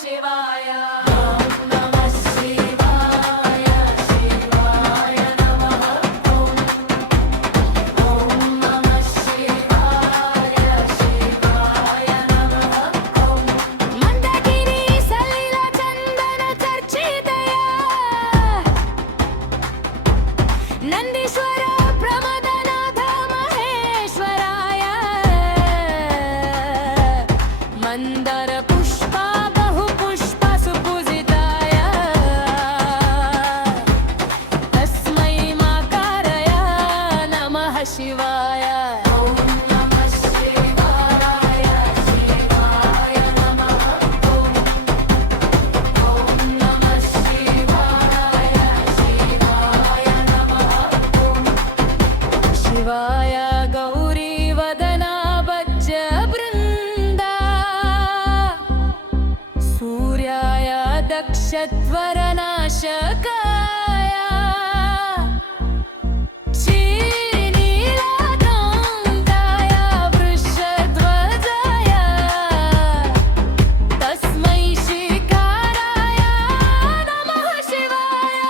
शिवाय ॐ नमः शिवाय शिवाय नमः ॐ नमः शिवाय शिवाय नमः मंदगिरी सलिल चंदन चर्चितया नंदीश्वर प्रमदनाथ महेश्वराय मंदर पुष्पा बहु पुष्प सुपूजिताय तस्मै माकारय नमः शिवाय ॐ नमः शिवाय शिवाय नमः ॐ नमः शिवाय शिवाय नमः शिवाय गौरी वदना बज्ज बृन्दा सूर्याय दक्षध्वरनाशकाय श्रीनीलकान्ताय वृषध्वजाय तस्मै शिकाराय नमः शिवाय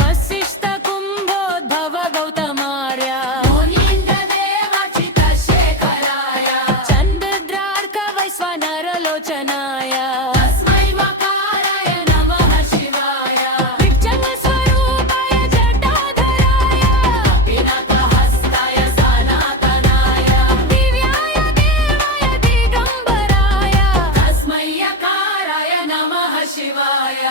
वसिष्ठ कुम्भोद्भव गौतमार्य मुनीन्द्रदेवचितशेखराय चन्द्रद्रार्क वैश्वानरलोचनाय तस्मै मकाराय नमः शिवाय विक्षङ्गस्वरूपाय जटाधराय पिनकहस्ताय सनातनाय दिव्याय देवाय दिगम्बराय तस्मै यकाराय नमः शिवाय